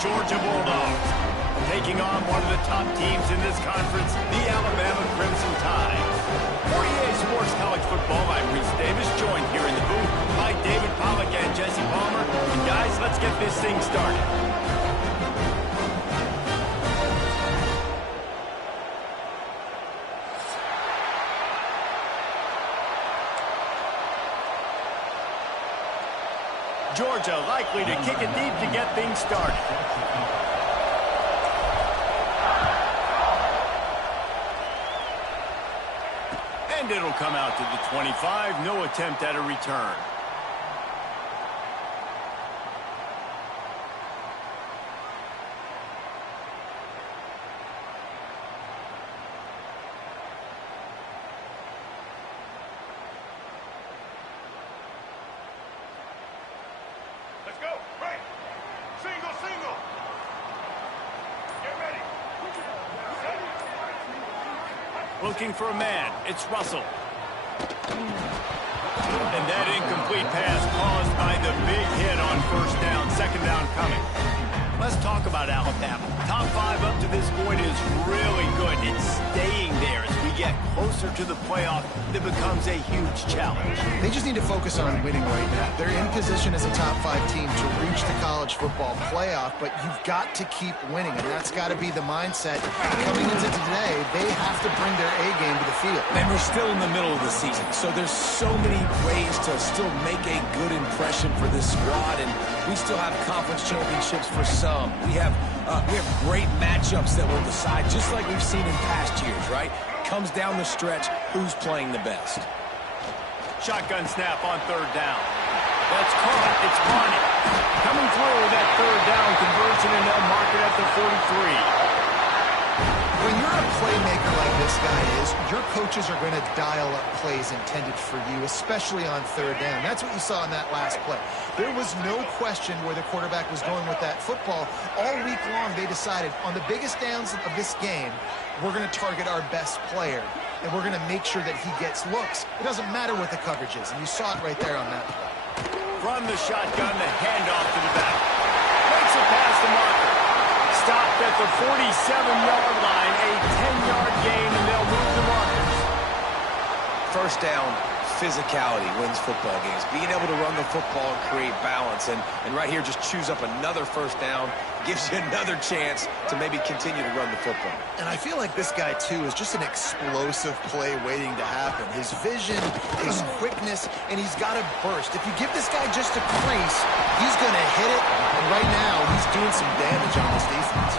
Georgia Bulldogs. Taking on one of the top teams in this conference, the Alabama Crimson Tide. For EA Sports College Football, I'm Reese Davis, joined here in the booth by David Pollack and Jesse Palmer. And guys, let's get this thing started. Georgia likely to kick it deep to get things started. And it'll come out to the 25. No attempt at a return. Let's go. Right. Single, single. Get ready. Looking for a man. It's Russell. And that incomplete pass caused by the big hit on first down. Second down coming. Let's talk about Alabama. Top 5 up to this point is really good. It's staying there as we get closer to the playoff. It becomes a huge challenge. They just need to focus on winning right now. They're in position as a top 5 team to reach the college football playoff, but you've got to keep winning, and that's got to be the mindset. Coming into today, they have to bring their A game to the field. And we're still in the middle of the season, so there's so many ways to still make a good impression for this squad, and we still have conference championships for some. We have great matchups that will decide, just like we've seen in past years, right? Comes down the stretch, who's playing the best. Shotgun snap on third down. That's caught. It's Barney. Coming through that third down conversion, and they'll mark it at the 43. When you're a playmaker like this guy is, your coaches are going to dial up plays intended for you, especially on third down. That's what you saw in that last play. There was no question where the quarterback was going with that football. All week long, they decided on the biggest downs of this game, we're going to target our best player, and we're going to make sure that he gets looks. It doesn't matter what the coverage is, and you saw it right there on that play. From the shotgun, the handoff to the back. Makes it past the marker. Stopped at the 47-yard line, a 10-yard gain, and they'll move the markers. First down, physicality wins football games. Being able to run the football and create balance, and right here just choose up another first down, gives you another chance to maybe continue to run the football. And I feel like this guy, too, is just an explosive play waiting to happen. His vision, his quickness, and he's got to burst. If you give this guy just a crease, he's going to hit it, and right now he's doing some damage on this defense.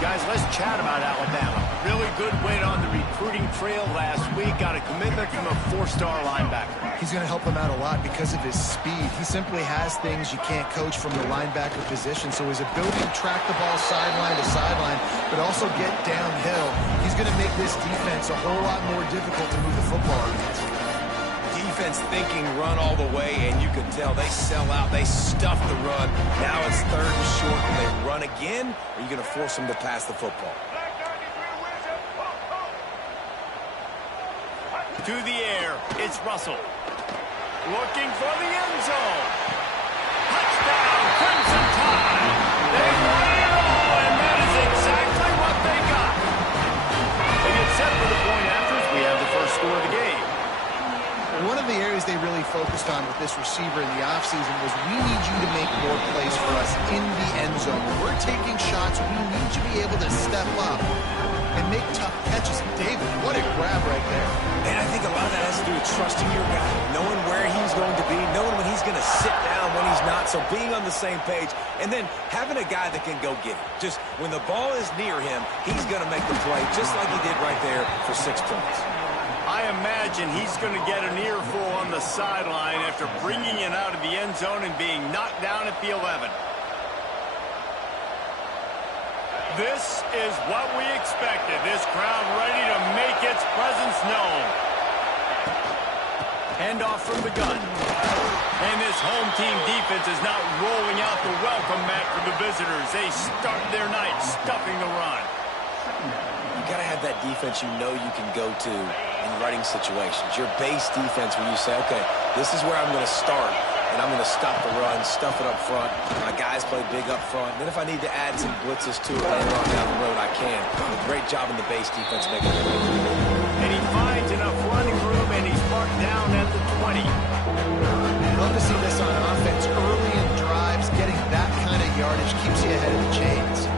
Guys, let's chat about Alabama. Really good win on the recruiting trail last week. Got a commitment from a 4-star linebacker. He's going to help him out a lot because of his speed. He simply has things you can't coach from the linebacker position. So his ability to track the ball sideline to sideline, but also get downhill, he's going to make this defense a whole lot more difficult to move the football against. Defense thinking run all the way, and you can tell they sell out. They stuff the run. Now it's third and short. Will they run again, or are you going to force them to pass the football? To the air, it's Russell. Looking for the end zone. Touchdown, Crimson Tide. They won it all, and that is exactly what they got. They get set for the point afters. We have the first score of the game. One of the areas they really focused on with this receiver in the offseason was we need you to make more plays for us in the end zone. When we're taking shots, we need you to be able to step up and make tough catches. David, what a grab right there. And I think a lot of that has to do with trusting your guy, knowing where he's going to be, knowing when he's going to sit down, when he's not, so being on the same page, and then having a guy that can go get it. Just when the ball is near him, he's going to make the play, just like he did right there for 6 points. I imagine he's going to get an earful on the sideline after bringing it out of the end zone and being knocked down at the 11. This is what we expected. This crowd ready to make its presence known. Handoff from the gun. And this home team defense is not rolling out the welcome mat for the visitors. They start their night stuffing the run. You got to have that defense you know you can go to and in running situations. Your base defense where you say, okay, this is where I'm going to start, and I'm going to stop the run, stuff it up front. My guys play big up front. Then if I need to add some blitzes to it later on down the road, I can. Great job in the base defense making it. And he finds enough running room, and he's marked down at the 20. Love to see this on offense. Early in drives, getting that kind of yardage keeps you ahead of the chains.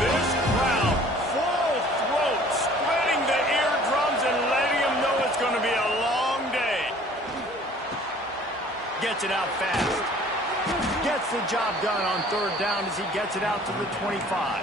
This crowd, full throat, spreading the eardrums and letting them know it's going to be a long day. Gets it out fast. Gets the job done on third down as he gets it out to the 25.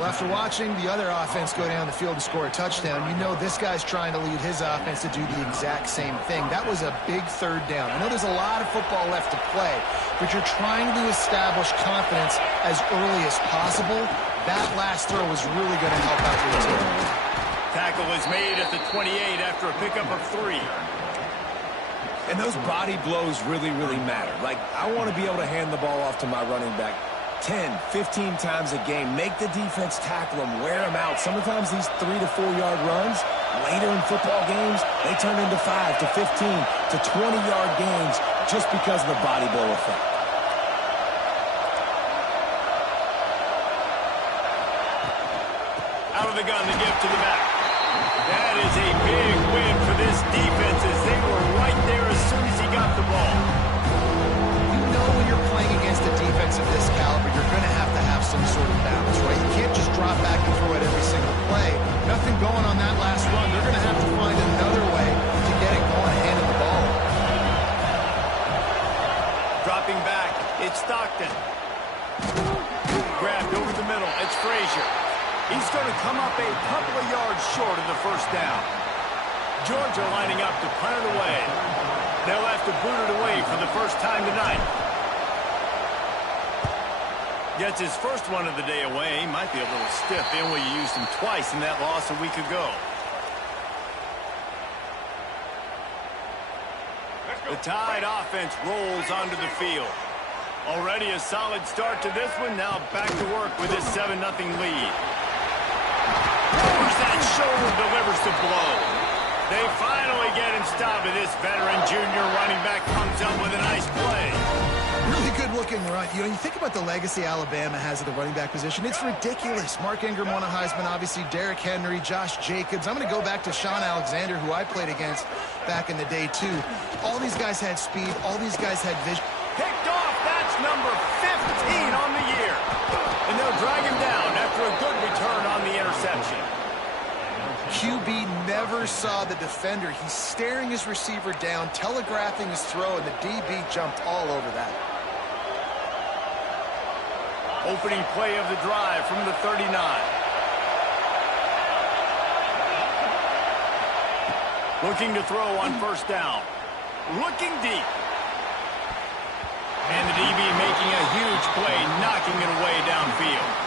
Well, after watching the other offense go down the field and score a touchdown, you know this guy's trying to lead his offense to do the exact same thing. That was a big third down. I know there's a lot of football left to play, but you're trying to establish confidence as early as possible. That last throw was really going to help out your team. Tackle is made at the 28 after a pickup of 3. And those body blows really, really matter. Like, I want to be able to hand the ball off to my running back 10, 15 times a game. Make the defense tackle them, wear them out. Sometimes these 3 to 4 yard runs, later in football games, they turn into 5 to 15 to 20 yard gains just because of the body blow effect. Out of the gun to give to the back. That is a big win for this defense as they were right there as soon as he got the ball. You know when you're playing against a defense of this caliber, you're going to have some sort of balance, right? You can't just drop back and throw it every single play. Nothing going on that last run. They're going to have to find another way to get it going, handing the ball. Dropping back, it's Stockton. Grabbed over the middle, it's Frazier. He's going to come up a couple of yards short of the first down. Georgia lining up to punt it away. They'll have to boot it away for the first time tonight. Gets his first one of the day away. He might be a little stiff. They only used him twice in that loss a week ago. The Tide offense rolls onto the field. Already a solid start to this one. Now back to work with this 7-0 lead. Lowers that shoulder, delivers the blow. They finally get him stopped, and this veteran junior running back comes up with a nice play. Really good-looking run. You know, you think about the legacy Alabama has at the running back position. It's ridiculous. Mark Ingram won a Heisman, obviously Derrick Henry, Josh Jacobs. I'm going to go back to Sean Alexander, who I played against back in the day, too. All these guys had speed. All these guys had vision. Picked off. That's number 15 on the year. And they'll drag him down after a good return on the interception. QB never saw the defender. He's staring his receiver down, telegraphing his throw, and the DB jumped all over that. Opening play of the drive from the 39. Looking to throw on first down. Looking deep. And the DB making a huge play, knocking it away downfield.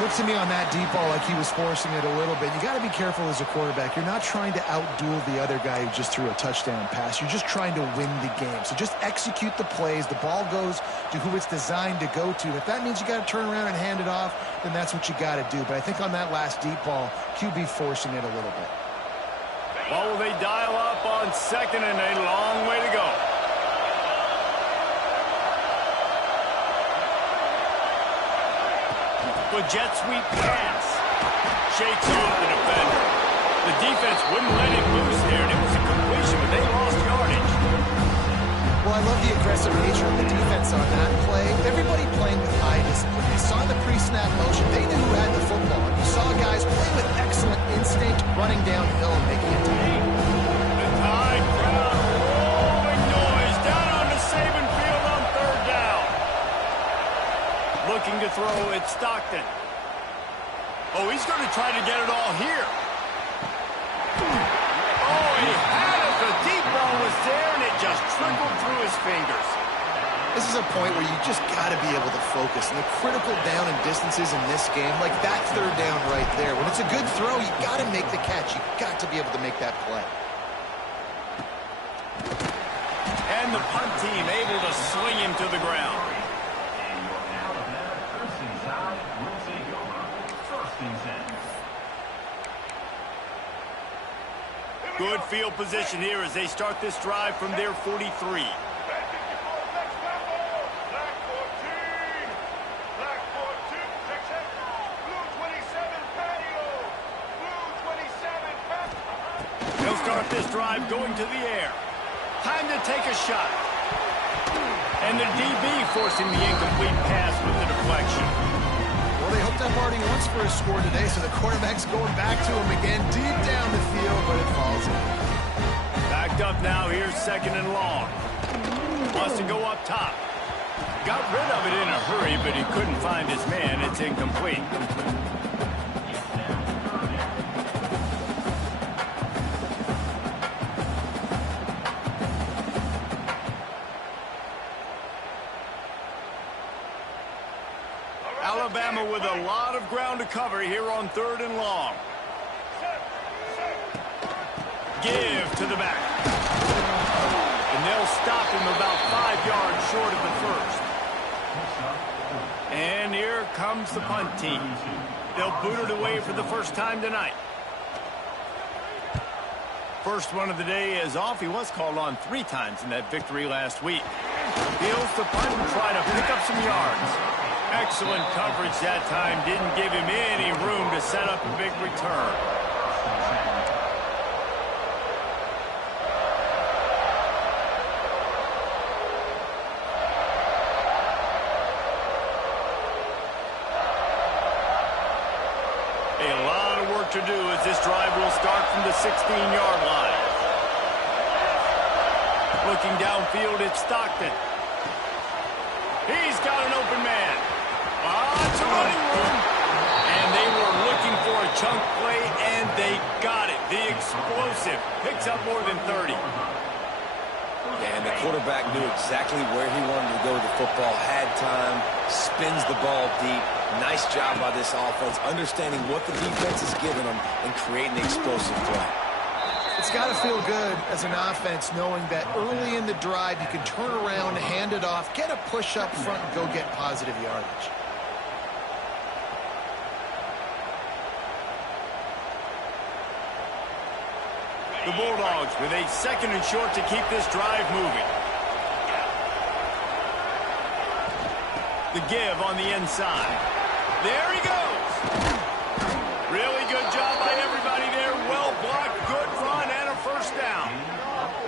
Looks to me on that deep ball like he was forcing it a little bit. You got to be careful as a quarterback. You're not trying to outduel the other guy who just threw a touchdown pass. You're just trying to win the game. So just execute the plays. The ball goes to who it's designed to go to. If that means you got to turn around and hand it off, then that's what you got to do. But I think on that last deep ball, QB forcing it a little bit. Well, will they dial up on second and a long way to go? The jet sweep pass. Shakes off the defender. The defense wouldn't let him loose there, and it was a completion, but they lost yardage. Well, I love the aggressive nature of the defense on that play. Everybody playing with high discipline. They saw the pre-snap motion. They knew who had the football. You saw guys play with excellent instinct, running downhill and making it time. The Tide crowd rolling noise down on the Saban field on third down. Looking to throw, it's Stockton. Oh, he's going to try to get it all here. Oh, he had it. The deep ball was there, and it just trickled through his fingers. This is a point where you just got to be able to focus. And the critical down and distances in this game, like that third down right there, when it's a good throw, you got to make the catch. You got to be able to make that play. And And the punt team able to swing him to the ground. Good field position here as they start this drive from their 43. They'll start this drive going to the air. Time to take a shot. And the DB forcing the incomplete pass with the deflection. Well, they hooked up already once for a score today, so the quarterback's going back to him again deep down the field, but it falls in. Backed up now, here's 2nd and long. Wants to go up top. Got rid of it in a hurry, but he couldn't find his man. It's incomplete. Alabama with a lot of ground to cover here on 3rd and long. Give to the back. And they'll stop him about 5 yards short of the first. And here comes the punt team. They'll boot it away for the first time tonight. First one of the day is off. He was called on 3 times in that victory last week. Heels the punt and try to pick up some yards. Excellent coverage that time. Didn't give him any room to set up a big return. A lot of work to do as this drive will start from the 16-yard line. Looking downfield, it's Stockton. He's got an open man. Lots of running room. And they were looking for a chunk play, and they got it. The explosive picks up more than 30. Yeah, and the quarterback knew exactly where he wanted to go with the football, had time, spins the ball deep. Nice job by this offense, understanding what the defense is giving them and creating an explosive play. It's got to feel good as an offense knowing that early in the drive you can turn around, hand it off, get a push up front, and go get positive yardage. The Bulldogs with a 2nd and short to keep this drive moving. The give on the inside. There he goes. Really good job by everybody there. Well blocked, good run, and a first down.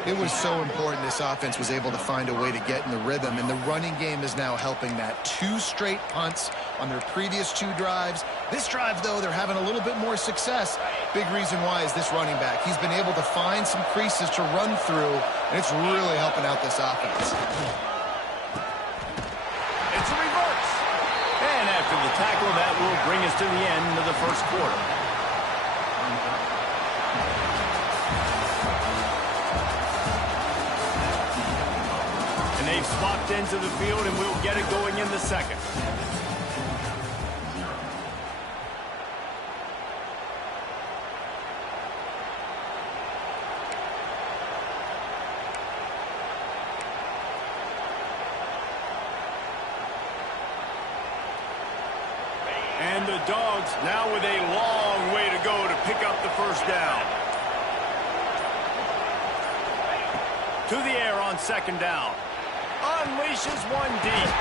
It was so important this offense was able to find a way to get in the rhythm, and the running game is now helping that. 2 straight punts on their previous 2 drives. This drive, though, they're having a little bit more success. Big reason why is this running back. He's been able to find some creases to run through, and it's really helping out this offense. It's a reverse. And after the tackle, that will bring us to the end of the first quarter. And they've swapped into the field, and we'll get it going in the second. And the Dogs now with a long way to go to pick up the first down. To the air on 2nd down. Unleashes one deep.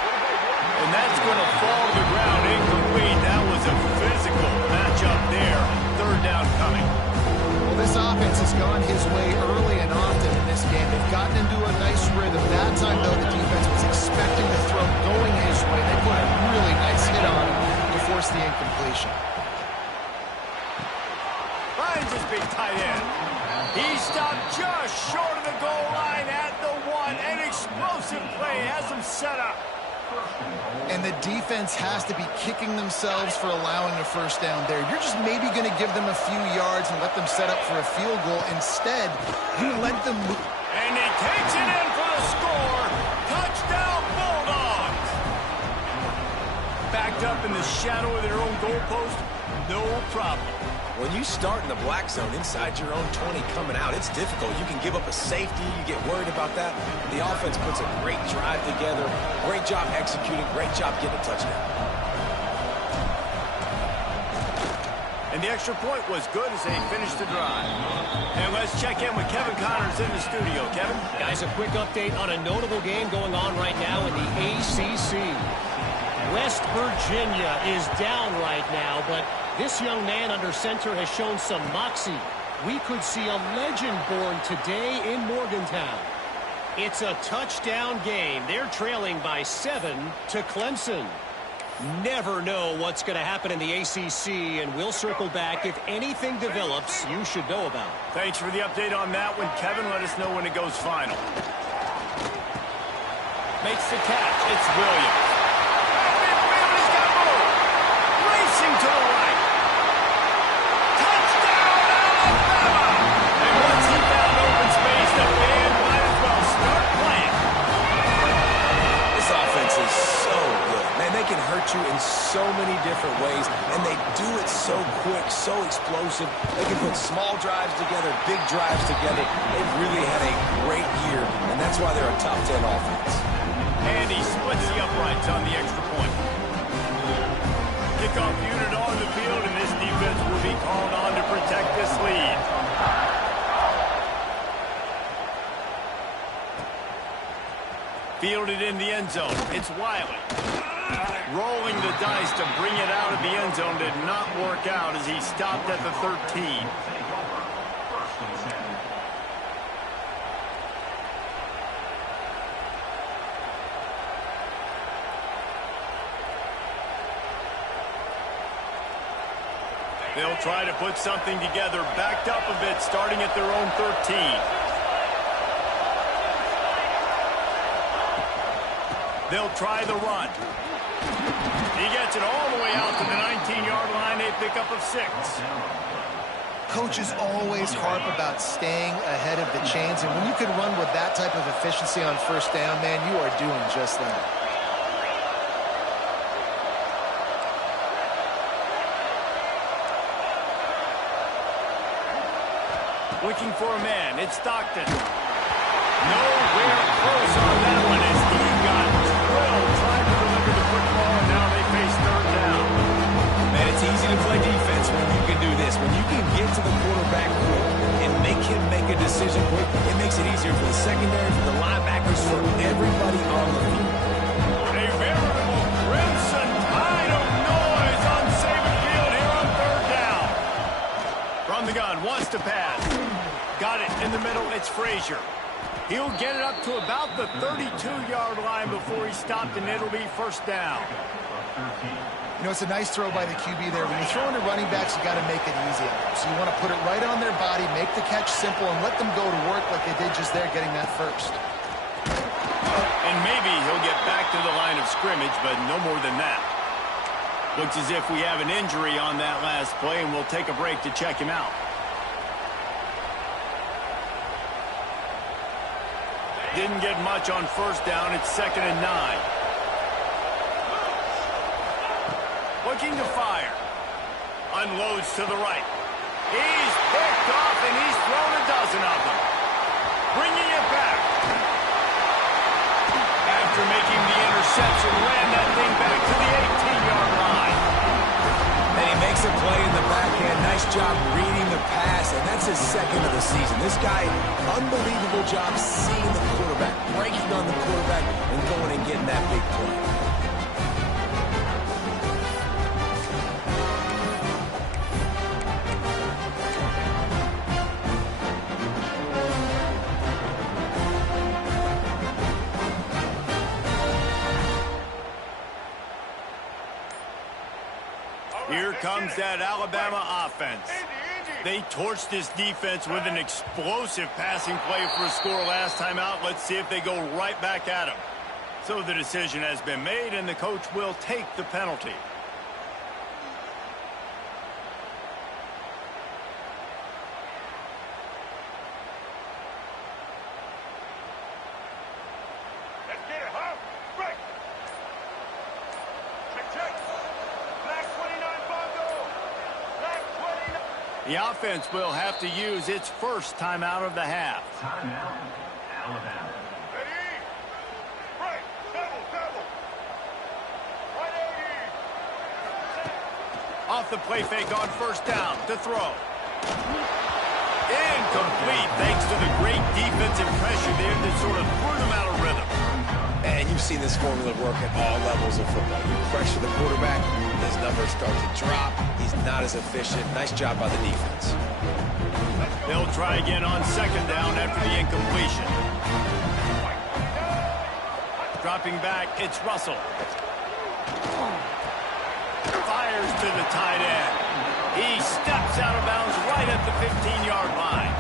And that's going to fall to the ground incomplete. That was a physical matchup there. 3rd down coming. Well, this offense has gone his way early and often in this game. They've gotten into a nice rhythm. That time, though, the defense was expecting the throw going his way. They put a really nice hit on him to force the incompletion. Finds his big tight end. He stopped just short of the goal line at the 1. An explosive play has him set up. And the defense has to be kicking themselves for allowing a first down there. You're just maybe going to give them a few yards and let them set up for a field goal. Instead, you let them move. And he takes it in for the score. Touchdown, Bulldogs. Backed up in the shadow of their own goalpost, no problem. When you start in the black zone inside your own 20 coming out, it's difficult. You can give up a safety. You get worried about that. The offense puts a great drive together. Great job executing. Great job getting a touchdown. And the extra point was good as they finished the drive. And let's check in with Kevin Connors in the studio. Kevin? Guys, a quick update on a notable game going on right now in the ACC. West Virginia is down right now, but this young man under center has shown some moxie. We could see a legend born today in Morgantown. It's a touchdown game. They're trailing by 7 to Clemson. Never know what's going to happen in the ACC, and we'll circle back if anything develops you should know about. Thanks for the update on that one, Kevin. Let us know when it goes final. Makes the catch. It's Williams. Williams got moved. Racing to the right. Touchdown, Alabama! And once he found open space, the band might as well start playing. This offense is so good. Man, they can hurt you in so many different ways, and they do it so quick, so explosive. They can put small drives together, big drives together. They've really had a great year, and that's why they're a top 10 offense. And he splits the uprights on the extra point. Kickoff unit on the field, and this defense will be called on to protect this lead. Fielded in the end zone. It's Wiley. Rolling the dice to bring it out of the end zone did not work out as he stopped at the 13. They'll try to put something together, backed up a bit, starting at their own 13. They'll try the run. He gets it all the way out to the 19-yard line, a pickup of 6. Coaches always harp about staying ahead of the chains, and when you can run with that type of efficiency on first down, man, you are doing just that. Looking for a man. It's Stockton. Nowhere close on that one as he got drilled trying to deliver the football, and now they face third down. Man, it's easy to play defense when you can do this. When you can get to the quarterback quick and make him make a decision quick, it makes it easier for the secondary, for the linebackers, for everybody on the field. A veritable crimson tide of noise on Saban Field here on third down. From the gun, wants to pass. Got it in the middle. It's Frazier. He'll get it up to about the 32-yard line before he stopped, and it'll be first down. You know, it's a nice throw by the QB there. When you're throwing to running backs, you got to make it easy on them. So you want to put it right on their body, make the catch simple, and let them go to work like they did just there, getting that first. And maybe he'll get back to the line of scrimmage, but no more than that. Looks as if we have an injury on that last play, and we'll take a break to check him out. Didn't get much on first down. It's 2nd and 9. Looking to fire. Unloads to the right. He's picked off, and he's thrown a dozen of them. Bringing it back. After making the interception, ran that thing back to the 18-yard line. And he makes a play in the backhand. Nice job reading the pass, and that's his 2nd of the season. This guy, unbelievable job seeing the quarterback, breaking on the quarterback, and going and getting that big play. Here comes that Alabama offense. They torched this defense with an explosive passing play for a score last time out. Let's see if they go right back at him. So the decision has been made, and the coach will take the penalty. Let's get it, huh? Break. Check, check. Black 29 Bongo. Black 29. The offense will have to use its first timeout of the half. Timeout, Alabama. Ready? Right. Double. Right. Off the play fake on first down to throw. Incomplete thanks to the great defensive pressure there that sort of threw them out of rhythm. And you've seen this formula work at all levels of football. You pressure the quarterback, his numbers start to drop. He's not as efficient. Nice job by the defense. They'll try again on second down after the incompletion. Dropping back, it's Russell. Fires to the tight end. He steps out of bounds right at the 15-yard line.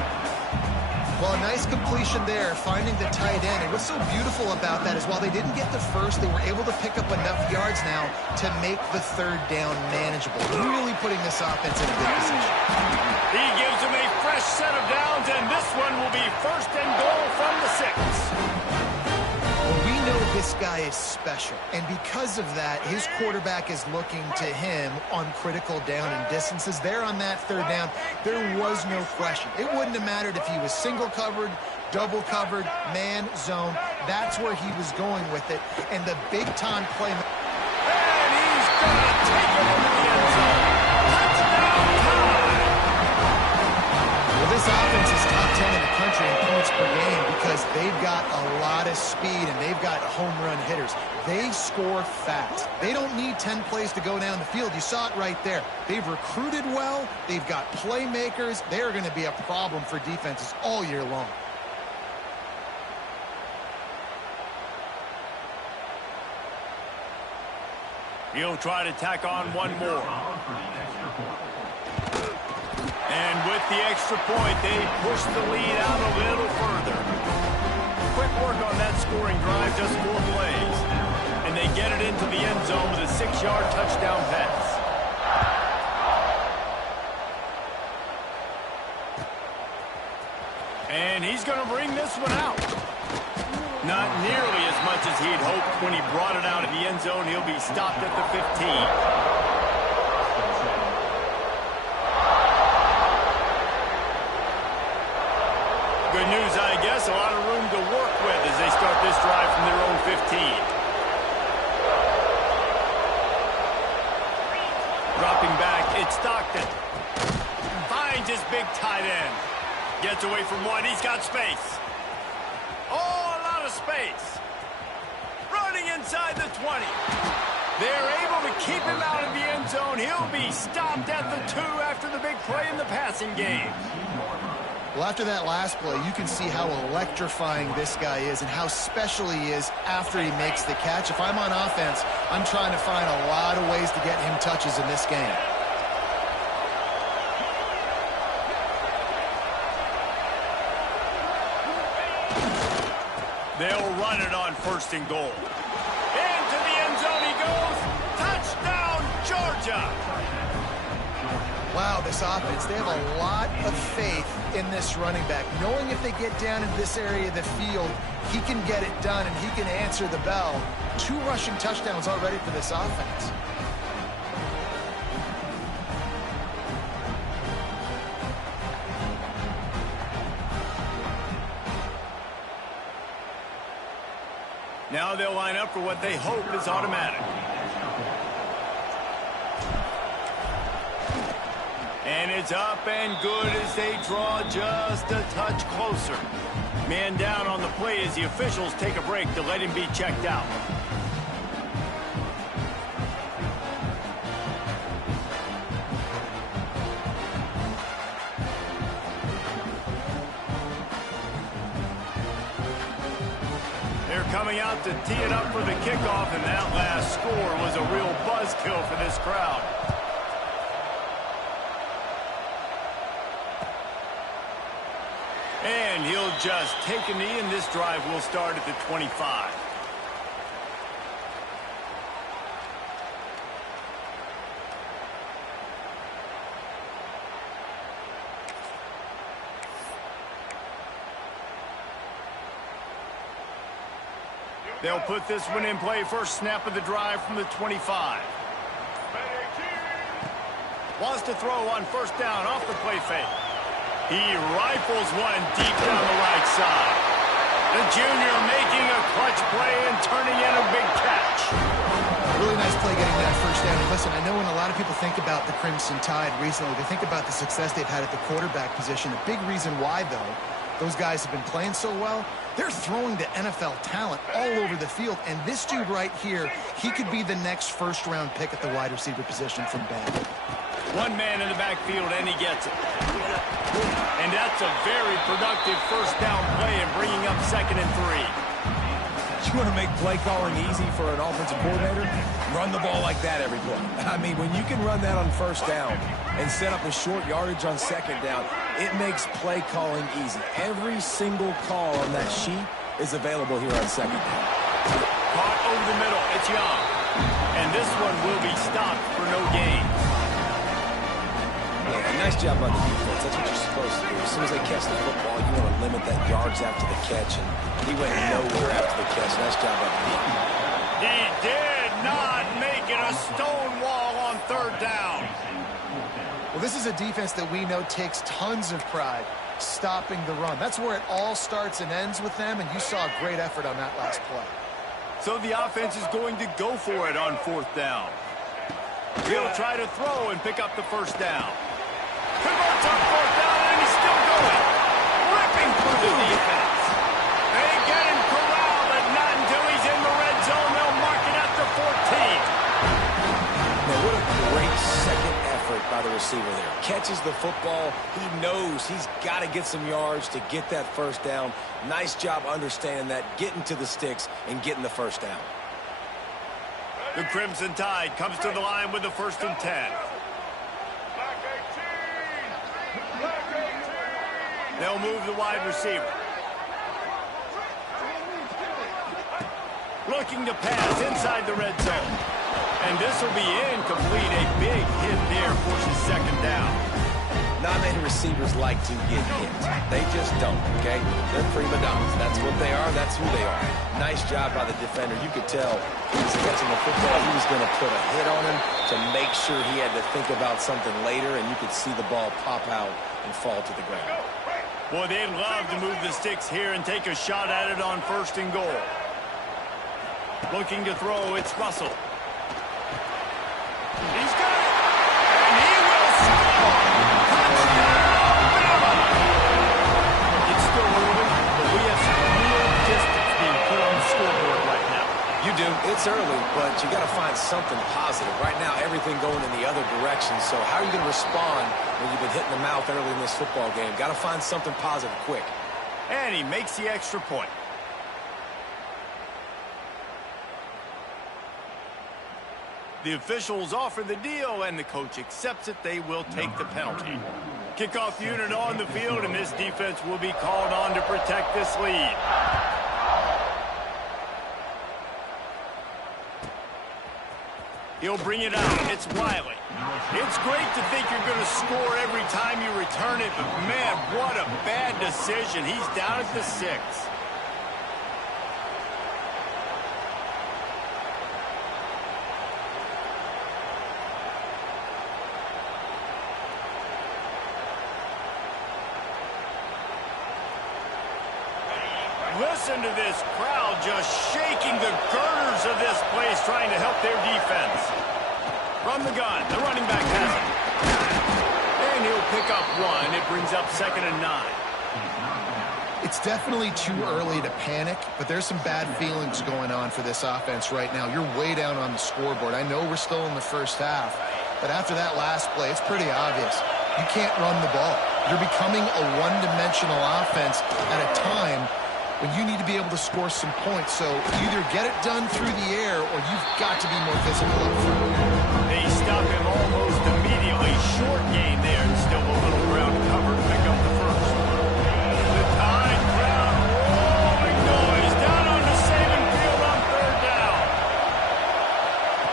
Well, a nice completion there, finding the tight end. And what's so beautiful about that is while they didn't get the first, they were able to pick up enough yards now to make the third down manageable. Really putting this offense in a good position. He gives them a fresh set of downs, and this one will be first and goal from the 6. Well, we know this guy is special, and because of that, his quarterback is looking to him on critical down and distances. There on that third down, there was no question. It wouldn't have mattered if he was single covered, double covered, man, zone. That's where he was going with it, and the big-time play. And he's going to take it into the end zone. Touchdown time! Well, this offense is top 10 in the country in points per game because they've got a lot of speed and they've got home run hitters. They score fast. They don't need 10 plays to go down the field. You saw it right there. They've recruited well. They've got playmakers. They are going to be a problem for defenses all year long. He'll try to tack on one more. And with the extra point, they push the lead out a little further. Quick work on that scoring drive, just 4 plays. And they get it into the end zone with a 6-yard touchdown pass. And he's going to bring this one out. Not nearly as much as he'd hoped when he brought it out in the end zone. He'll be stopped at the 15. Good news, I guess. A lot of room to work with as they start this drive from their own 15. Dropping back, it's Stockton. Finds his big tight end. Gets away from one. He's got space. Oh, a lot of space. Running inside the 20. They're able to keep him out of the end zone. He'll be stopped at the 2 after the big play in the passing game. Well, after that last play, you can see how electrifying this guy is and how special he is after he makes the catch. If I'm on offense, I'm trying to find a lot of ways to get him touches in this game. They'll run it on first and goal. Into the end zone he goes. Touchdown, Georgia! Wow, this offense, they have a lot of faith in this running back. Knowing if they get down in this area of the field, he can get it done and he can answer the bell. 2 rushing touchdowns already for this offense. Now they'll line up for what they hope is automatic. And it's up and good as they draw just a touch closer. Man down on the play as the officials take a break to let him be checked out. They're coming out to tee it up for the kickoff, and that last score was a real buzzkill for this crowd. And he'll just take a knee, and this drive will start at the 25. They'll put this one in play. First snap of the drive from the 25. Wants to throw on first down off the play fake. He rifles one deep down the right side. The junior making a clutch play and turning in a big catch. Really nice play getting that first down. And listen, I know when a lot of people think about the Crimson Tide recently, they think about the success they've had at the quarterback position. A big reason why, though, those guys have been playing so well, they're throwing to NFL talent all over the field. And this dude right here, he could be the next first-round pick at the wide receiver position from Bama. One man in the backfield, and he gets it. And that's a very productive first down play and bringing up 2nd and 3. You want to make play calling easy for an offensive coordinator? Run the ball like that every play. I mean, when you can run that on first down and set up a short yardage on 2nd down, it makes play calling easy. Every single call on that sheet is available here on 2nd down. Caught over the middle. It's Young. And this one will be stopped for no gain. Yeah, nice job by the defense. That's what you're supposed to do. As soon as they catch the football, you want to limit that yards after the catch, and he went nowhere after the catch. Nice job by the defense. He did not make it a stone wall on 3rd down. Well, this is a defense that we know takes tons of pride stopping the run. That's where it all starts and ends with them, and you saw a great effort on that last play. So the offense is going to go for it on 4th down. He'll try to throw and pick up the first down. Converts on 4th down, and he's still going. Ripping through the defense. They get him corralled, but not until he's in the red zone. They'll mark it at the 14. Now, what a great second effort by the receiver there. Catches the football. He knows he's got to get some yards to get that first down. Nice job understanding that, getting to the sticks and getting the first down. The Crimson Tide comes to the line with the 1st and 10. They'll move the wide receiver. Looking to pass inside the red zone. And this will be incomplete. A big hit there forces 2nd down. Not many receivers like to get hit. They just don't, okay? They're prima donnas. That's what they are. That's who they are. Nice job by the defender. You could tell he was catching the football. He was going to put a hit on him to make sure he had to think about something later, and you could see the ball pop out and fall to the ground. Boy, they'd love to move the sticks here and take a shot at it on 1st and goal. Looking to throw, it's Russell. He's got it, and he will score! Touchdown, Bama! It's still early, but we have some real distance being put on the scoreboard right now. You do. It's early, but you got to find something positive. Right now, everything going in the other direction. So how are you going to respond when you've been hit in the mouth early in this football game? Got to find something positive quick. And he makes the extra point. The officials offer the deal, and the coach accepts it. They will take the penalty. Kickoff unit on the field, and this defense will be called on to protect this lead. He'll bring it out. It's Wiley. It's great to think you're going to score every time you return it, but man, what a bad decision. He's down at the 6. Listen to this crowd just shaking the girders of this place, trying to help their defense. From the gun, the running back has it. And he'll pick up 1. It brings up 2nd and 9. It's definitely too early to panic, but there's some bad feelings going on for this offense right now. You're way down on the scoreboard. I know we're still in the first half, but after that last play, it's pretty obvious. You can't run the ball. You're becoming a one-dimensional offense at a time when you need to be able to score some points. So either get it done through the air or you've got to be more physical up front. They stop him almost immediately. Short gain there, and still a little ground cover to pick up the 1st. The Tide crowd roaring noise down on the Saban field on 3rd down.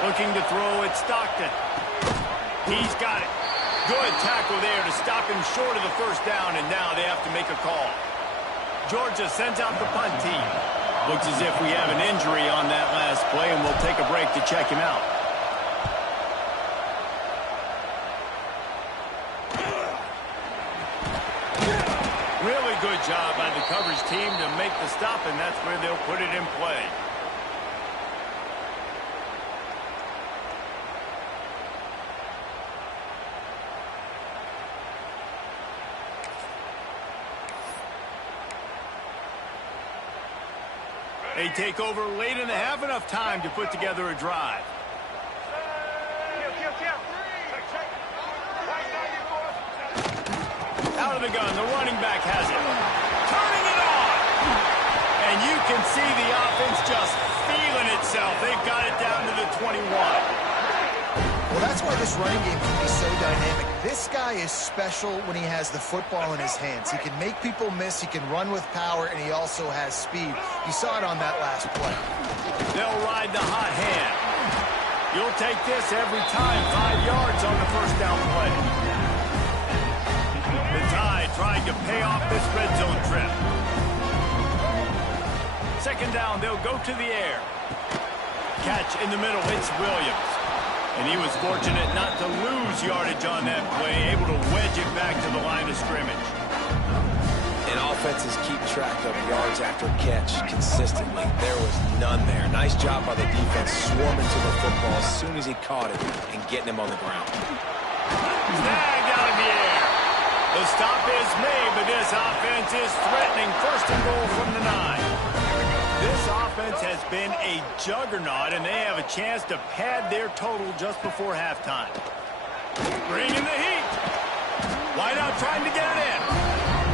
Looking to throw at Stockton. He's got it. Good tackle there to stop him short of the 1st down, and now they have to make a call. Georgia sends out the punt team. Looks as if we have an injury on that last play, and we'll take a break to check him out. Really good job by the coverage team to make the stop, and that's where they'll put it in play. They take over late in the half, enough time to put together a drive. Out of the gun, the running back has it. Turning it on! And you can see the offense just feeling itself. They've got it down to the 21. Well, that's why this running game can be so dynamic. This guy is special when he has the football in his hands. He can make people miss, he can run with power, and he also has speed. You saw it on that last play. They'll ride the hot hand. You'll take this every time. 5 yards on the first down play. The Tide trying to pay off this red zone trip. Second down, they'll go to the air. Catch in the middle, it's Williams. And he was fortunate not to lose yardage on that play, able to wedge it back to the line of scrimmage. And offenses keep track of yards after catch consistently. There was none there. Nice job by the defense swarming to the football as soon as he caught it and getting him on the ground. Snagged out in the air. The stop is made, but this offense is threatening. First and goal from the 9. This offense has been a juggernaut, and they have a chance to pad their total just before halftime. Bringing the heat. Wide out trying to get it in.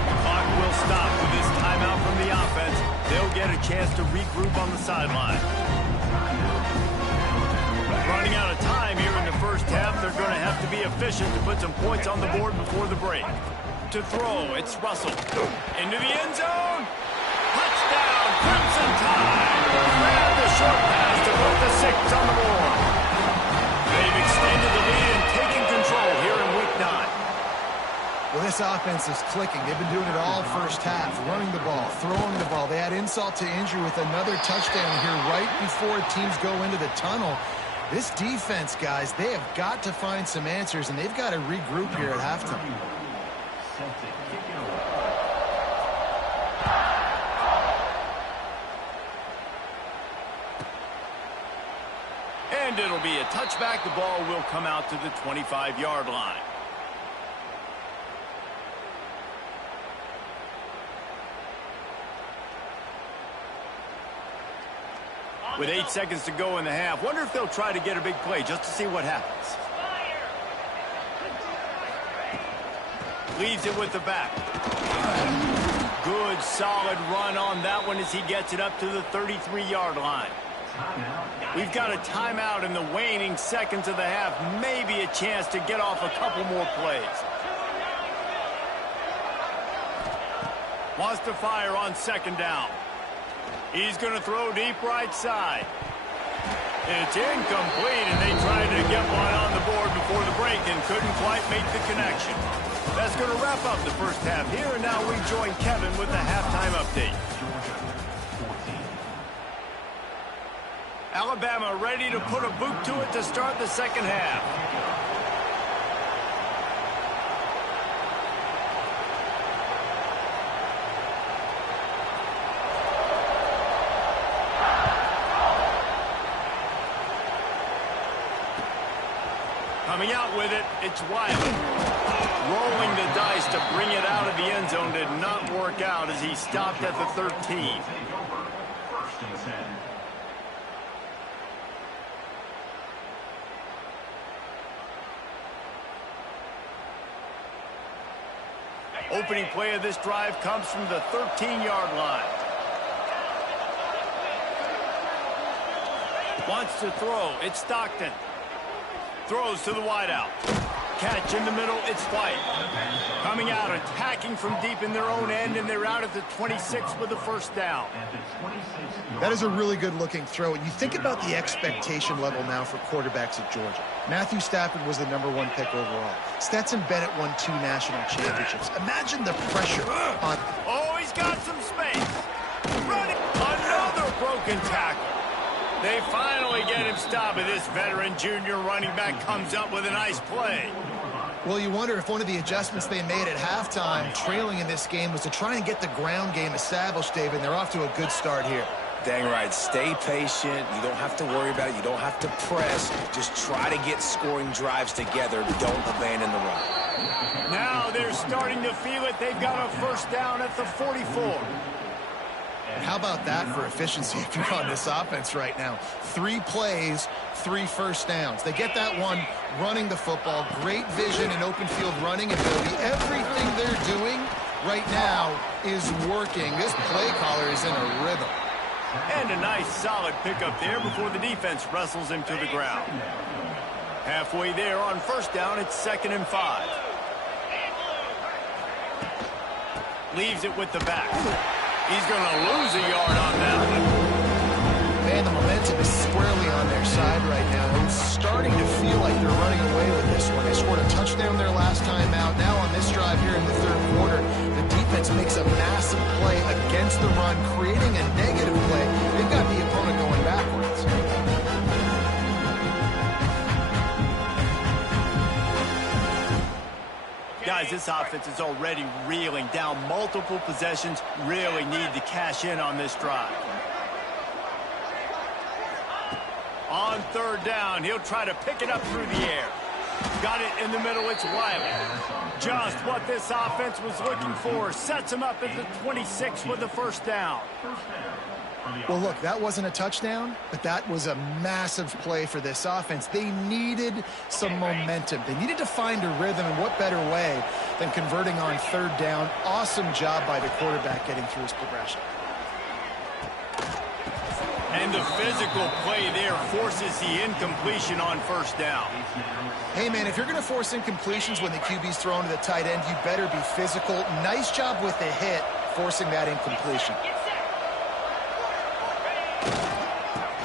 The clock will stop with this timeout from the offense. They'll get a chance to regroup on the sideline. Running out of time here in the first half. They're going to have to be efficient to put some points on the board before the break. To throw, it's Russell. Into the end zone. Touchdown, Crimson Tide. Grab the short pass to put the 6 on the board. They've extended the lead and taken control here in Week 9. Well, this offense is clicking. They've been doing it all first half, running the ball, throwing the ball. They add insult to injury with another touchdown here right before teams go into the tunnel. This defense, guys, they have got to find some answers, and they've got to regroup here at halftime. And it'll be a touchback. The ball will come out to the 25-yard line. With 8 seconds to go in the half, wonder if they'll try to get a big play just to see what happens. Leaves it with the back. Good, solid run on that one as he gets it up to the 33-yard line. We've got a timeout in the waning seconds of the half. Maybe a chance to get off a couple more plays. Wants to fire on second down. He's going to throw deep right side. It's incomplete, and they tried to get one on the board before the break and couldn't quite make the connection. That's going to wrap up the first half here, and now we join Kevin with the halftime update. Alabama ready to put a boot to it to start the second half. Coming out with it, it's Wiley. Rolling the dice to bring it out of the end zone did not work out as he stopped at the 13. Opening play of this drive comes from the 13-yard line. Wants to throw. It's Stockton. Throws to the wideout. Catch in the middle. It's White. Coming out, attacking from deep in their own end, and they're out at the 26 with the first down. That is a really good-looking throw. And you think about the expectation level now for quarterbacks at Georgia. Matthew Stafford was the #1 pick overall. Stetson Bennett won 2 national championships. Imagine the pressure on... Oh, he's got some space. Running. Another broken tackle. They finally get him stopped, and this veteran junior running back comes up with a nice play. Well, you wonder if one of the adjustments they made at halftime, trailing in this game, was to try and get the ground game established, David, and they're off to a good start here. Dang right. Stay patient. You don't have to worry about it. You don't have to press. Just try to get scoring drives together. Don't abandon the run. Now they're starting to feel it. They've got a first down at the 44. And how about that for efficiency if you're on this offense right now? 3 plays, 3 first downs. They get that one running the football. Great vision and open field running ability. Everything they're doing right now is working. This play caller is in a rhythm. And a nice solid pickup there before the defense wrestles him to the ground. Halfway there on first down, it's 2nd and 5. Leaves it with the back. He's going to lose a yard on that one. Man, the momentum is squarely on their side right now. It's starting to feel like they're running away with this one. They scored a touchdown their last time out. Now on this drive here in the 3rd quarter, the defense makes a massive play against the run, creating a negative play. They've got the opponent going backwards. Guys, this offense is already reeling down multiple possessions. Really need to cash in on this drive. On 3rd down, he'll try to pick it up through the air. Got it in the middle, it's Wiley. Just what this offense was looking for. Sets him up at the 26 with the first down. Well, look, that wasn't a touchdown, but that was a massive play for this offense. They needed some momentum. They needed to find a rhythm, and what better way than converting on 3rd down. Awesome job by the quarterback getting through his progression. And the physical play there forces the incompletion on first down. Hey, man, if you're going to force incompletions when the QB's thrown to the tight end, you better be physical. Nice job with the hit, forcing that incompletion.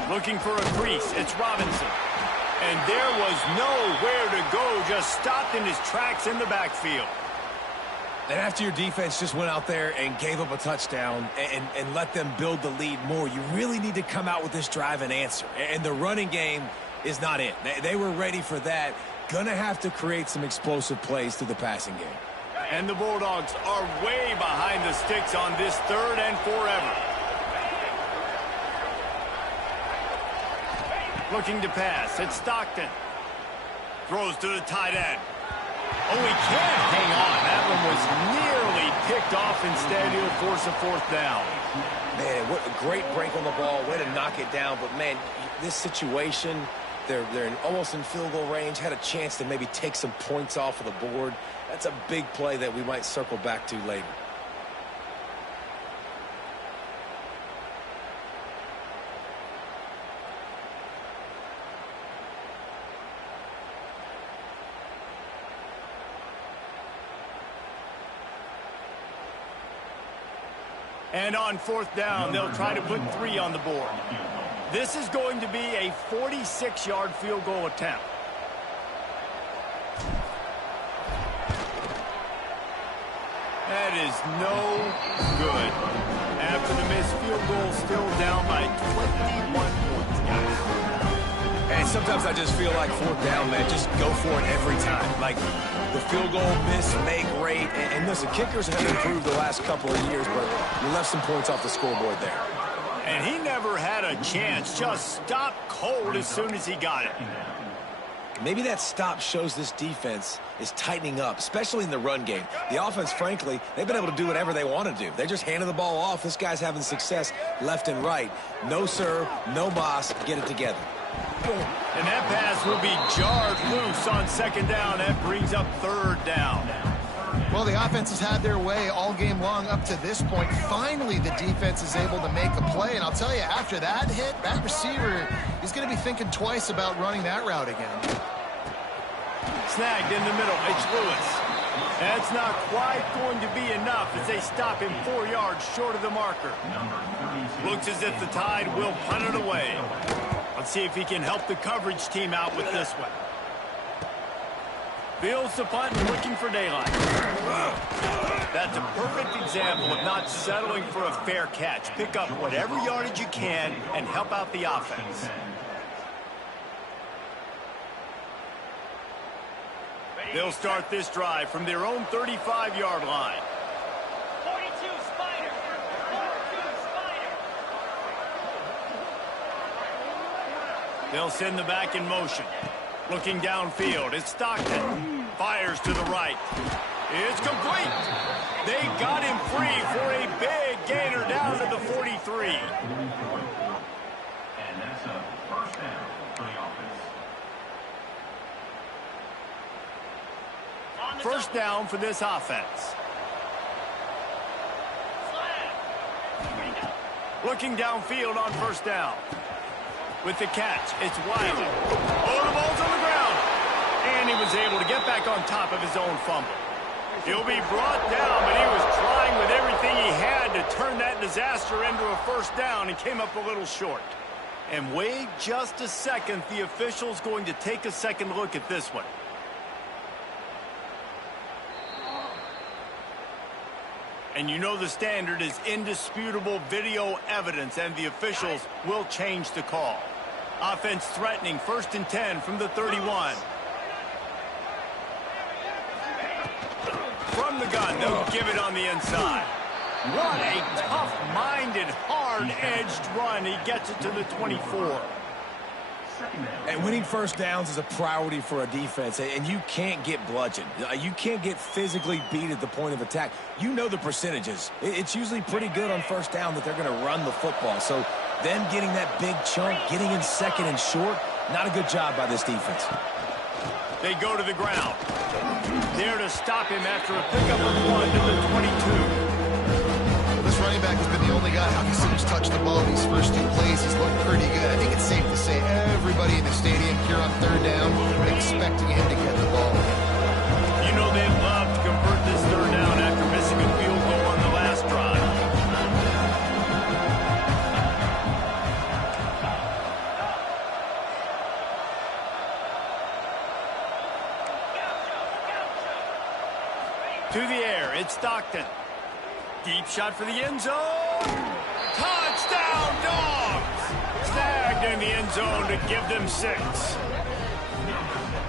Looking for a crease, it's Robinson. And there was nowhere to go, just stopped in his tracks in the backfield. And after your defense just went out there and gave up a touchdown and let them build the lead more, you really need to come out with this drive and answer. And the running game is not it. They were ready for that. Gonna have to create some explosive plays through the passing game. And the Bulldogs are way behind the sticks on this 3rd and forever. Looking to pass, it's Stockton. Throws to the tight end. Oh, he can't hang on. That one was nearly picked off. Instead, he'll force a 4th down. Man, what a great break on the ball. Way to knock it down. But, man, this situation, they're almost in field goal range. Had a chance to maybe take some points off of the board. That's a big play that we might circle back to later. And on 4th down, they'll try to put 3 on the board. This is going to be a 46-yard field goal attempt. That is no good. After the missed field goal, still down by 21 points, guys. And sometimes I just feel like 4th down, man, just go for it every time. Like, the field goal miss, make rate. And listen, kickers have improved the last couple of years, but you left some points off the scoreboard there. And he never had a chance. Just stopped cold as soon as he got it. Maybe that stop shows this defense is tightening up, especially in the run game. The offense, frankly, they've been able to do whatever they want to do. They're just handing the ball off. This guy's having success left and right. No sir, no boss, get it together. And that pass will be jarred loose on 2nd down. That brings up 3rd down. Well, the offense has had their way all game long up to this point. Finally, the defense is able to make a play. And I'll tell you, after that hit, that receiver is going to be thinking twice about running that route again. Snagged in the middle. It's Lewis. That's not quite going to be enough as they stop him 4 yards short of the marker. Looks as if the Tide will punt it away. Let's see if he can help the coverage team out with this one. Fields the punt and looking for daylight. That's a perfect example of not settling for a fair catch. Pick up whatever yardage you can and help out the offense. They'll start this drive from their own 35-yard line. 42 Spider. 42 Spider. They'll send the back in motion. Looking downfield, it's Stockton. Fires to the right. It's complete. They got him free for a big gainer down to the 43. And that's a first down for the offense. First down for this offense. Looking downfield on first down. With the catch, it's Wiley. Oh, the ball's on the ground. And he was able to get back on top of his own fumble. He'll be brought down, but he was trying with everything he had to turn that disaster into a first down and came up a little short. And wait just a second, the official's going to take a second look at this one. And you know the standard is indisputable video evidence, and the officials will change the call. Offense threatening, 1st and 10 from the 31. From the gun, they'll give it on the inside. What a tough-minded, hard-edged run. He gets it to the 24. And winning first downs is a priority for a defense, and you can't get bludgeoned. You can't get physically beat at the point of attack. You know the percentages. It's usually pretty good on first down that they're going to run the football. So them getting that big chunk, getting in second and short, not a good job by this defense. They go to the ground. There to stop him after a pickup of 1 to the 22. This running back has been the only guy obviously who's touched the ball these first 2 plays. He's looked pretty good. I think it's safe to say everybody in the stadium here on third down expecting him to get the ball. You know they'd love to convert this third down after missing a field goal on the last drive. To the air, it's Stockton. Deep shot for the end zone. Touchdown, Dogs! Snagged in the end zone to give them 6.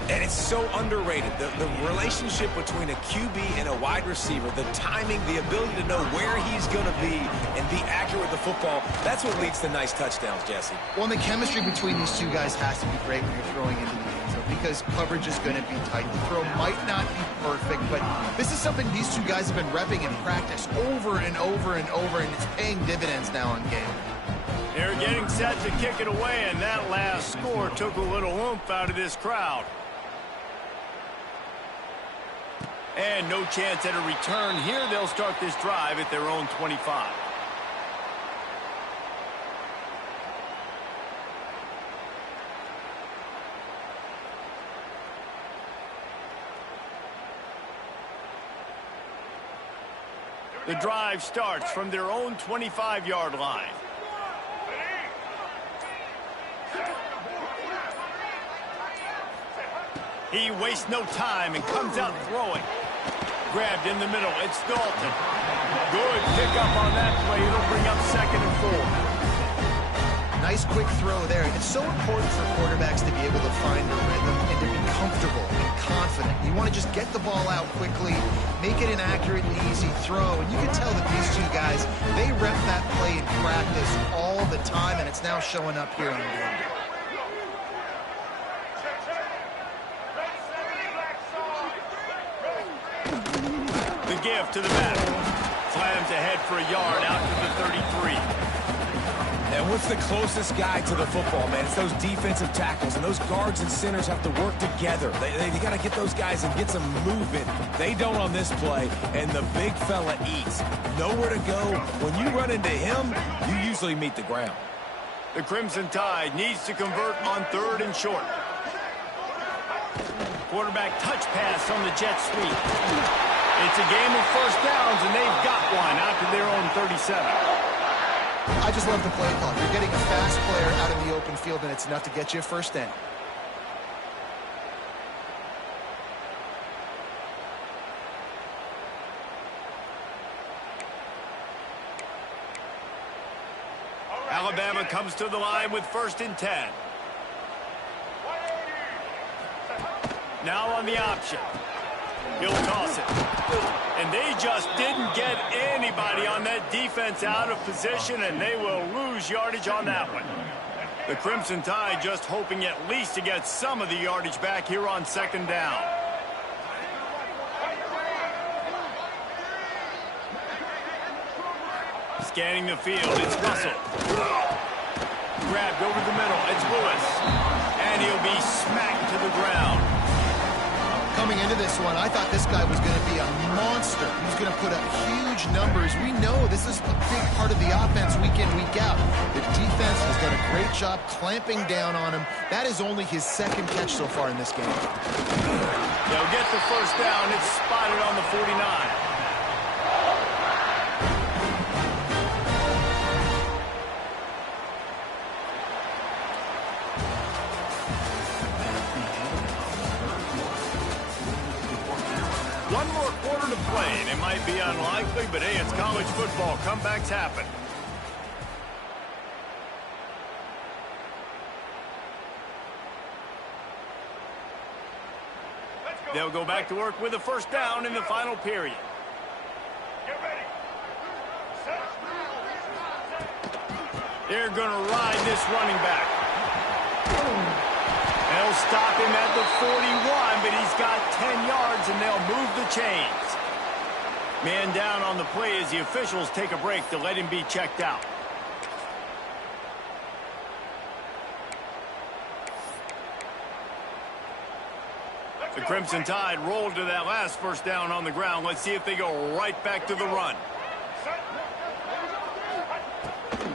And it's so underrated. The relationship between a QB and a wide receiver, the timing, the ability to know where he's going to be and be accurate with the football, that's what leads to nice touchdowns, Jesse. Well, and the chemistry between these 2 guys has to be great when you're throwing into the end zone because coverage is going to be tight. The throw might not be perfect, but this is something these 2 guys have been repping in practice over and over and over, and it's paying dividends now on game. They're getting set to kick it away, and that last score took a little oomph out of this crowd. And no chance at a return here. They'll start this drive at their own 25. The drive starts from their own 25-yard line. He wastes no time and comes out throwing. Grabbed in the middle. It's Dalton. Good pickup on that play. It'll bring up 2nd and 4. Nice quick throw there. It's so important for quarterbacks to be able to find the rhythm and to be comfortable and confident. You want to just get the ball out quickly, make it an accurate and easy throw. And you can tell that these 2 guys, they rep that play in practice all the time, and it's now showing up here on game. The give to the back. Slams ahead for a yard out to the 33. And what's the closest guy to the football, man? It's those defensive tackles, and those guards and centers have to work together. They got to get those guys and get some movement. They don't on this play, and the big fella eats. Nowhere to go. When you run into him, you usually meet the ground. The Crimson Tide needs to convert on 3rd and short. Quarterback touch pass on the jet sweep. It's a game of first downs, and they've got one out to their own 37. I just love the play call. You're getting a fast player out in the open field, and it's enough to get you a first down. Alabama comes to the line with 1st and 10. Now on the option. He'll toss it. And they just didn't get anybody on that defense out of position, and they will lose yardage on that one. The Crimson Tide just hoping at least to get some of the yardage back here on second down. Scanning the field, it's Russell. Grabbed over the middle, it's Lewis. And he'll be smacked to the ground. Coming into this one, I thought this guy was going to be a monster. He was going to put up huge numbers. We know this is a big part of the offense week in, week out. The defense has done a great job clamping down on him. That is only his second catch so far in this game. They'll get the first down. It's spotted on the 49. One more quarter to play, and it might be unlikely, but hey, it's college football. Comebacks happen. They'll go back to work with a first down in the final period. Get ready. Set. They're going to ride this running back. They'll stop him at the 41, but he's got 10 yards, and they'll move the chains. Man down on the play as the officials take a break to let him be checked out. The Crimson Tide rolled to that last first down on the ground. Let's see if they go right back to the run.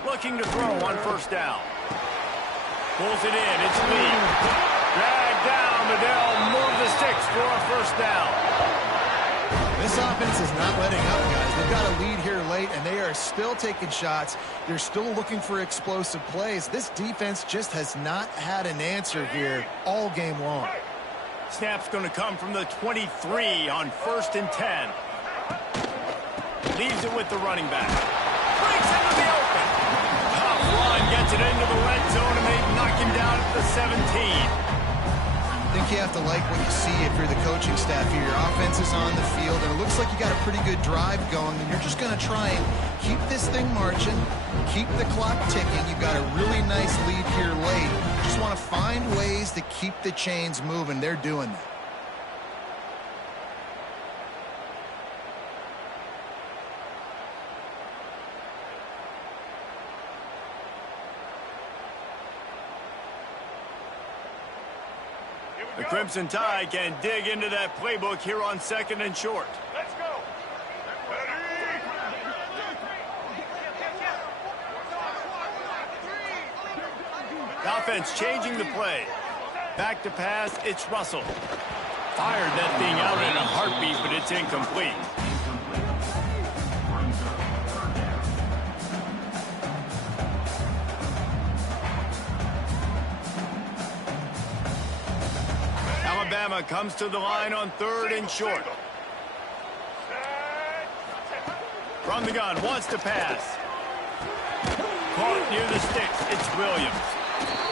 Looking to throw on first down. Pulls it in. It's Lee. Dragged down, but they'll move the sticks for a first down. This offense is not letting up, guys. They've got a lead here late, and they are still taking shots. They're still looking for explosive plays. This defense just has not had an answer here all game long. Snap's going to come from the 23 on 1st and 10. Leaves it with the running back. Breaks into the open. Tough run, gets it into the red zone, and they knock him down at the 17. I think you have to like what you see if you're the coaching staff here. Your offense is on the field, and it looks like you got a pretty good drive going, and you're just going to try and keep this thing marching, keep the clock ticking. You've got a really nice lead here late. Just want to find ways to keep the chains moving. They're doing that. The Crimson Tide can dig into that playbook here on 2nd and short. Let's go. The offense changing the play. Back to pass, it's Russell. Fired that thing out in a heartbeat, but it's incomplete. Alabama comes to the line on 3rd and short. From the gun, wants to pass. Caught near the sticks, it's Williams.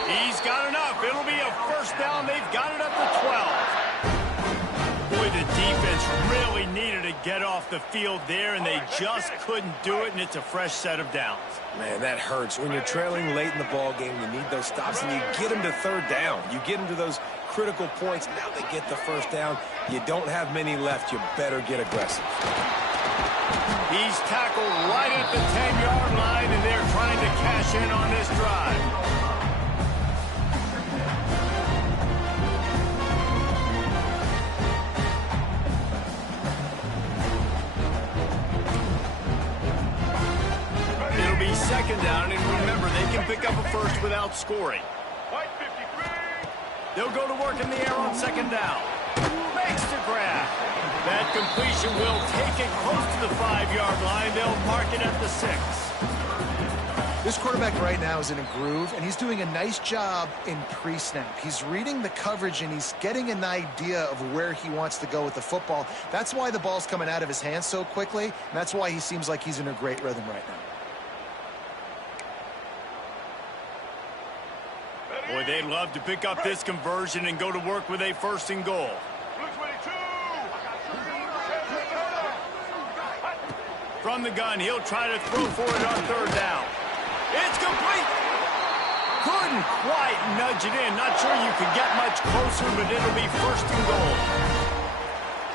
He's got enough. It'll be a first down. They've got it up to 12. Boy, the defense really needed to get off the field there, and they just couldn't do it, and it's a fresh set of downs. Man, that hurts. When you're trailing late in the ball game, you need those stops, and you get them to 3rd down. You get them to those critical points. Now they get the first down. You don't have many left. You better get aggressive. He's tackled right at the 10-yard line, and they're trying to cash in on this drive. It'll be 2nd down, and remember, they can pick up a first without scoring. They'll go to work in the air on 2nd down. Makes the grab. That completion will take it close to the 5-yard line. They'll mark it at the 6. This quarterback right now is in a groove, and he's doing a nice job in pre-snap. He's reading the coverage, and he's getting an idea of where he wants to go with the football. That's why the ball's coming out of his hands so quickly, and that's why he seems like he's in a great rhythm right now. Boy, they'd love to pick up this conversion and go to work with a 1st and goal. From the gun, he'll try to throw for it on third down. It's complete. Couldn't quite nudge it in. Not sure you could get much closer, but it'll be first and goal.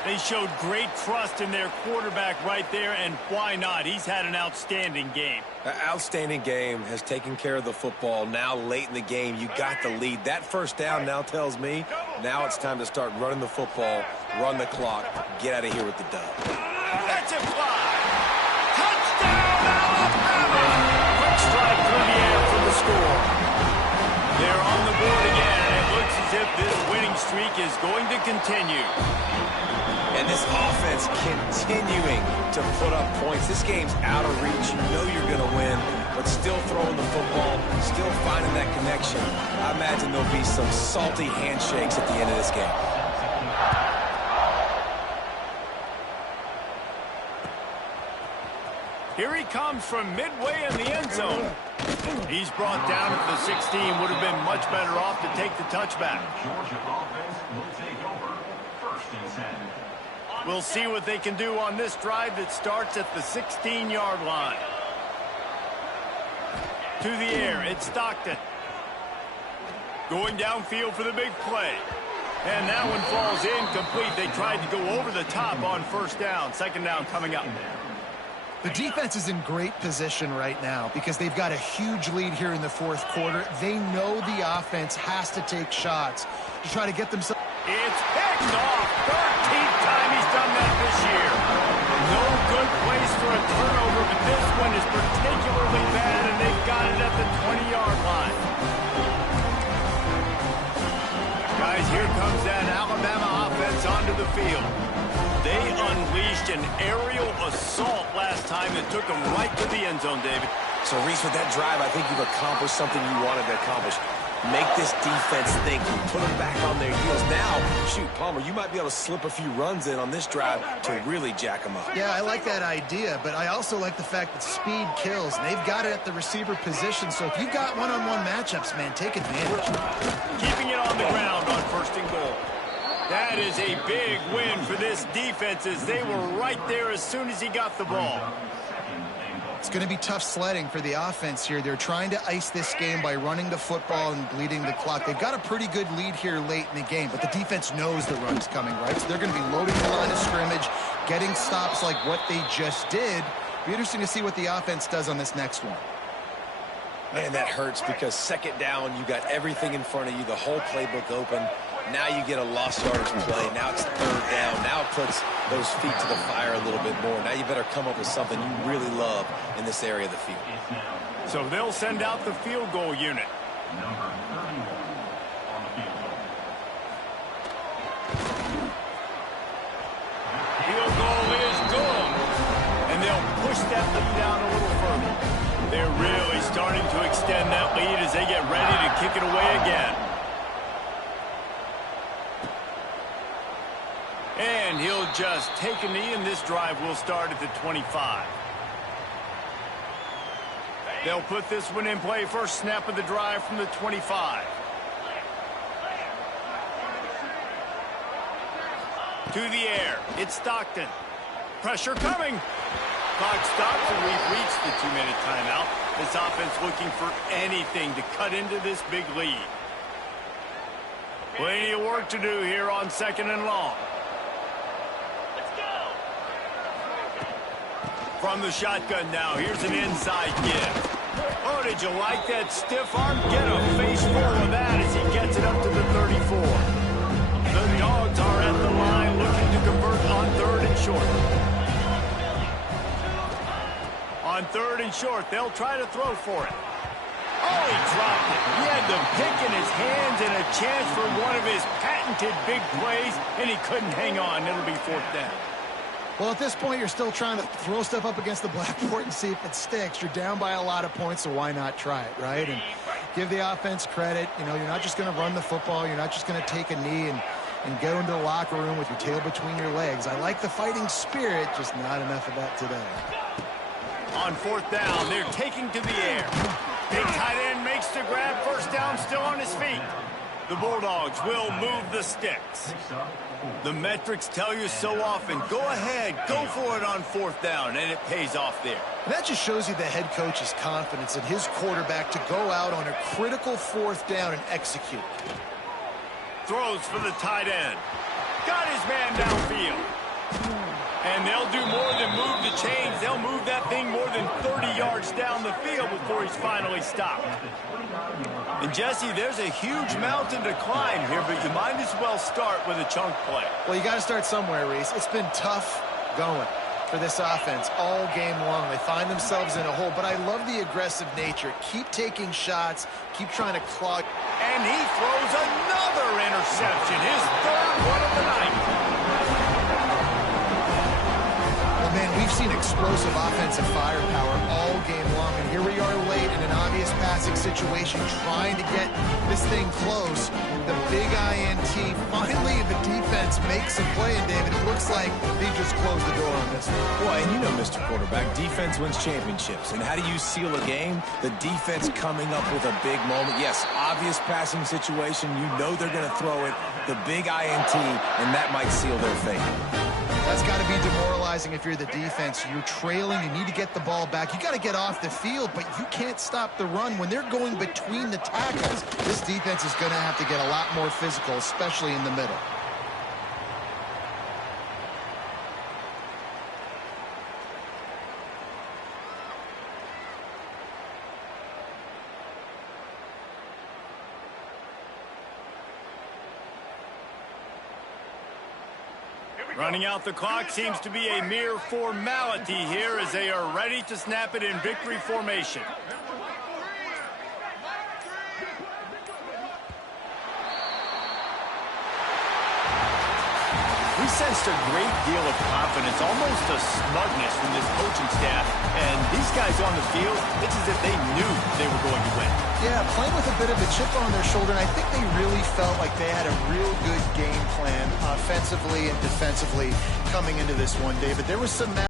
They showed great trust in their quarterback right there, and why not? He's had an outstanding game. An outstanding game, has taken care of the football. Now late in the game, you got the lead. That first down now tells me now it's time to start running the football, run the clock, get out of here with the dub. That's a fly. Touchdown, Alabama! Quick strike through the air for the score. They're on the board again, and it looks as if this winning streak is going to continue. And this offense continuing to put up points. This game's out of reach. You know you're going to win, but still throwing the football, still finding that connection. I imagine there'll be some salty handshakes at the end of this game. Here he comes from midway in the end zone. He's brought down at the 16. Would have been much better off to take the touchback. Georgia offense will take over. First and 10. We'll see what they can do on this drive that starts at the 16-yard line. To the air, it's Stockton. Going downfield for the big play. And that one falls incomplete. They tried to go over the top on first down. Second down coming up. The defense is in great position right now because they've got a huge lead here in the fourth quarter. They know the offense has to take shots to try to get themselves. It's picked off. 13th time he's done that this year. No good place for a turnover, but this one is particularly bad, and they've got it at the 20-yard line. Guys, here comes that Alabama offense onto the field. They unleashed an aerial assault last time that took them right to the end zone, David. So, Reese, with that drive, I think you've accomplished something you wanted to accomplish. Make this defense think. Put them back on their heels. Now, shoot, Palmer, you might be able to slip a few runs in on this drive to really jack them up. Yeah, I like that idea, but I also like the fact that speed kills, and they've got it at the receiver position. So if you've got one-on-one matchups, man, take advantage. Keeping it on the ground on first and goal. That is a big win for this defense as they were right there as soon as he got the ball. It's going to be tough sledding for the offense here. They're trying to ice this game by running the football and bleeding the clock. They've got a pretty good lead here late in the game, but the defense knows the run's coming, right? So they're going to be loading the line of scrimmage, getting stops like what they just did. Be interesting to see what the offense does on this next one. Man, that hurts because second down, you got everything in front of you, the whole playbook open. Now you get a lost yardage play. Now it's third down. Now it puts those feet to the fire a little bit more. Now you better come up with something you really love in this area of the field. So they'll send out the field goal unit. Number 31 on the field goal. Field goal is good. And they'll push that lead out a little further. They're really starting to extend that lead as they get ready to kick it away again. And he'll just take a knee, and this drive will start at the 25. They'll put this one in play. First snap of the drive from the 25. To the air. It's Stockton. Pressure coming. Clock stops, and we've reached the 2-minute timeout. This offense looking for anything to cut into this big lead. Plenty of work to do here on second and long. From the shotgun now, here's an inside give. Oh, did you like that stiff arm? Get a face full of that as he gets it up to the 34. The Dogs are at the line looking to convert on third and short. On third and short, they'll try to throw for it. Oh, he dropped it. He had the pick in his hands and a chance for one of his patented big plays, and he couldn't hang on. It'll be fourth down. Well, at this point, you're still trying to throw stuff up against the blackboard and see if it sticks. You're down by a lot of points, so why not try it, right? And give the offense credit. You know, you're not just going to run the football. You're not just going to take a knee and go into the locker room with your tail between your legs. I like the fighting spirit, just not enough of that today. On fourth down, they're taking to the air. Big tight end makes the grab. First down, still on his feet. The Bulldogs will move the sticks. The metrics tell you so often, go ahead, go for it on 4th down, and it pays off there. And that just shows you the head coach's confidence in his quarterback to go out on a critical 4th down and execute. Throws for the tight end. Got his man downfield. And they'll do more than move the chains. They'll move that thing more than 30 yards down the field before he's finally stopped. And, Jesse, there's a huge mountain to climb here, but you might as well start with a chunk play. Well, you got to start somewhere, Reese. It's been tough going for this offense all game long. They find themselves in a hole, but I love the aggressive nature. Keep taking shots, keep trying to clog. And he throws another interception, his 3rd one of the night. Well, man, we've seen explosive offensive firepower all game long, and here we are late in an obvious passing situation trying to get this thing close. The big INT, finally the defense makes a play, and David, it looks like they just closed the door on this one. Well, and you know, Mr. Quarterback, defense wins championships. And how do you seal a game? The defense coming up with a big moment. Yes, obvious passing situation. You know they're going to throw it. The big INT, and that might seal their fate. That's got to be demoralizing if you're the defense. You're trailing. You need to get the ball back. You got to get off the field, but you can't stop the run. When they're going between the tackles, this defense is going to have to get a lot more physical, especially in the middle. Running out the clock seems to be a mere formality here as they are ready to snap it in victory formation. We sensed a great deal of confidence, almost a smugness from this coaching staff. And these guys on the field, it's as if they knew they were going to win. Yeah, playing with a bit of a chip on their shoulder, and I think they really felt like they had a real good game plan offensively and defensively coming into this one, David. There was some